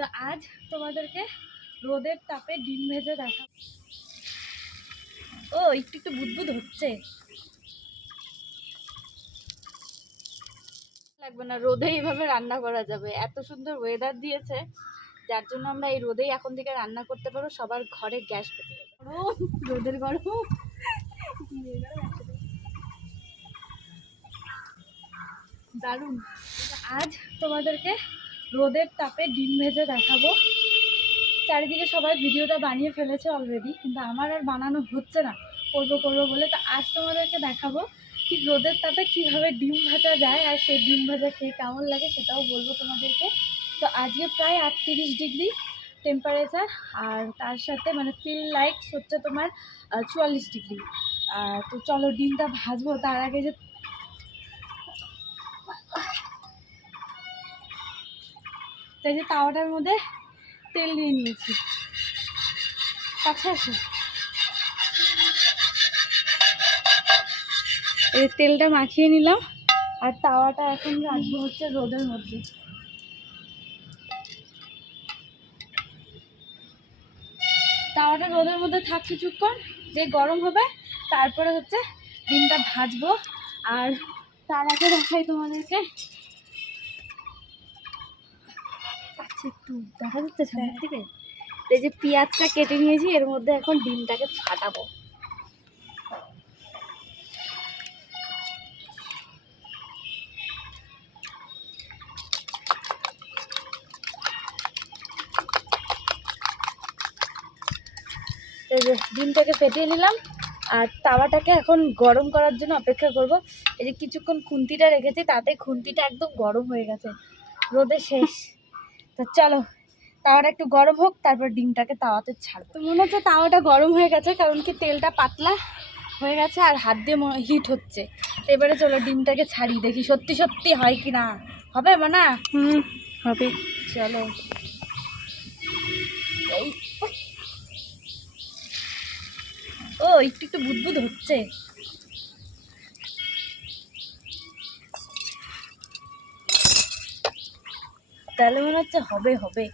তো আজ তোমাদেরকে রোদের তাপে ডিম ভেজে দেখা। ও একটু একটু বুদবুদ হচ্ছে। লাগবে না রোদে এইভাবে রান্না করা যাবে। এত সুন্দর ওয়েদার দিয়েছে যার জন্য আমরা এই রোদেই এখন থেকে রান্না করতে পারো সবার ঘরে গ্যাস পেতে গরম, রোদের গরম। দারুণ। আজ তোমাদেরকে রোদের তাপে ডিম ভেজে দেখাবো। চারিদিকে সবাই ভিডিওটা বানিয়ে ফেলেছে অলরেডি কিন্তু আমার আর বানানো হচ্ছে না। করব করব বলে তো আজ তোমাদেরকে দেখাবো ঠিক রোদের তাপে কীভাবে ডিম ভাজা যায় আর সেই ডিম ভাজা খেয়ে কেমন লাগে সেটাও বলব তোমাদেরকে। তো আজকে প্রায় আটত্রিশ ডিগ্রি টেম্পারেচার আর তার সাথে মানে ফিল লাইক হচ্ছে তোমার চুয়াল্লিশ ডিগ্রি। তো চলো ডিমটা ভাজবো, তার আগে যে তাই যে তাওয়াটার মধ্যে তেল দিয়ে নিয়েছি। কাছে আসো। এই তেলটা মাখিয়ে নিলাম, আর তাওয়াটা এখন রাখব হচ্ছে রোদের মধ্যে। তাওয়াটা রোদের মধ্যে থাক কিছুক্ষণ, যে গরম হবে, তারপরে হচ্ছে ডিমটা ভাজবো। আর তার আগে দেখাই তোমাদেরকে কাছে একটু দেখা যাচ্ছে সামনের থেকে এই যে পেঁয়াজটা কেটে নিয়েছি এর মধ্যে এখন ডিমটাকে ফাটাবো। এই যে ডিমটাকে ফেটিয়ে নিলাম আর তাওয়াটাকে এখন গরম করার জন্য অপেক্ষা করব। এই যে কিছুক্ষণ খুন্তিটা রেখেছি তাতে খুন্তিটা একদম গরম হয়ে গেছে। রোদে শেষ। তো চলো তাওয়াটা একটু গরম হোক তারপর ডিমটাকে তাওয়াতে ছাড়বো। তো মনে হচ্ছে তাওয়াটা গরম হয়ে গেছে কারণ কি তেলটা পাতলা হয়ে গেছে আর হাত দিয়ে হিট হচ্ছে। এবারে চলো ডিমটাকে ছাড়ি দেখি সত্যি সত্যি হয় কি না? হবে মানা হুম হবে। চলো। ও একটু একটু বুদবুদ হচ্ছে। তাহলে মনে হচ্ছে হবে হবে।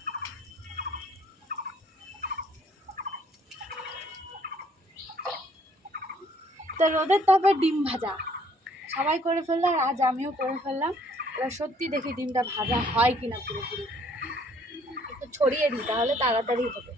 তো রোদের তাপে ডিম ভাজা। সবাই করে ফেললাম আর আজ আমিও করে ফেললাম। এবার সত্যি দেখি ডিমটা ভাজা হয় কিনা পুরোপুরি। একটু ছড়িয়ে দিই, তাহলে তাড়াতাড়ি হবে।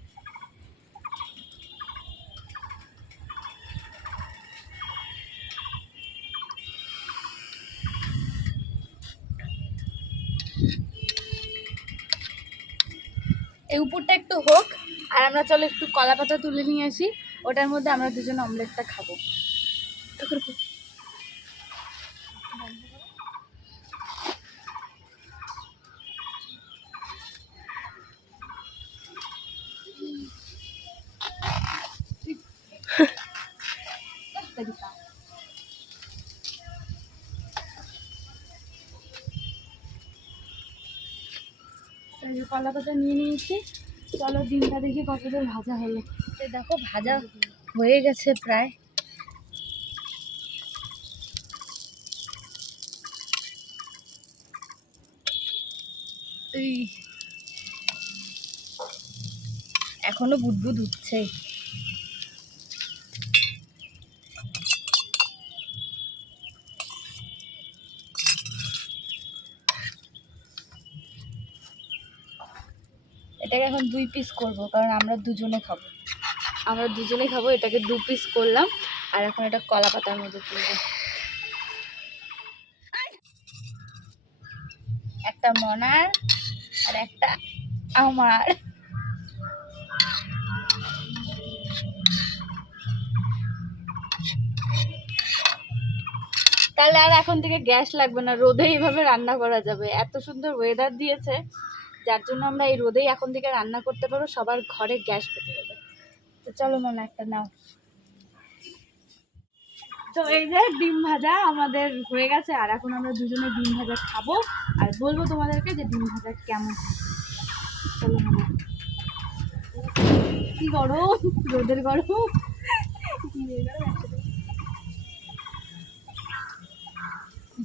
এই উপরটা একটু হোক, আর আমরা চলো একটু কলা পাতা তুলে নিয়ে আসি। ওটার মধ্যে আমরা দুজন অমলেটটা খাব। এই কলা পাতা নিয়ে নিয়েছি। চলো ডিমটা দেখি কতদূর ভাজা হলো। দেখো, ভাজা হয়ে গেছে প্রায়। এখনও বুদবুদ উঠছে। এটাকে এখন দুই পিস করব কারণ আমরা দুজনে খাব। আমরা দুজনে খাব এটাকে দু পিস করলাম আর এখন এটা কলা পাতার মধ্যে তুলবো। একটা মনার আর একটা আমার। তাহলে আর এখন থেকে গ্যাস লাগবে না রোদে এইভাবে রান্না করা যাবে। এত সুন্দর ওয়েদার দিয়েছে। যার জন্য আমরা এই রোদেই এখন থেকে রান্না করতে পারব, সবার ঘরে গ্যাস পেতে যাবে তো চলো মনে, একটা নাও। তো এই যে ডিম ভাজা আমাদের হয়ে গেছে, আর এখন আমরা দুজনে ডিম ভাজা খাব, আর বলব তোমাদেরকে যে ডিম ভাজা কেমন চলো মনে। কি গরম, রোদের গরম।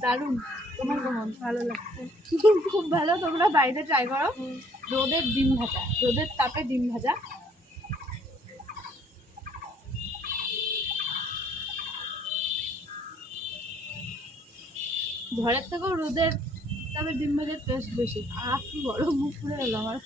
দারুণ। তোমার ভালো লাগছে। খুব ভালো, তোমরা বাড়িতে ট্রাই করো। রোদের ডিম ভাজা, রোদের তাপে ডিম ভাজা। ঘরের থেকেও রোদের তাপে ডিম ভাজার টেস্ট বেশি। আর কি বড় মুখ পুড়ে গেল আমার।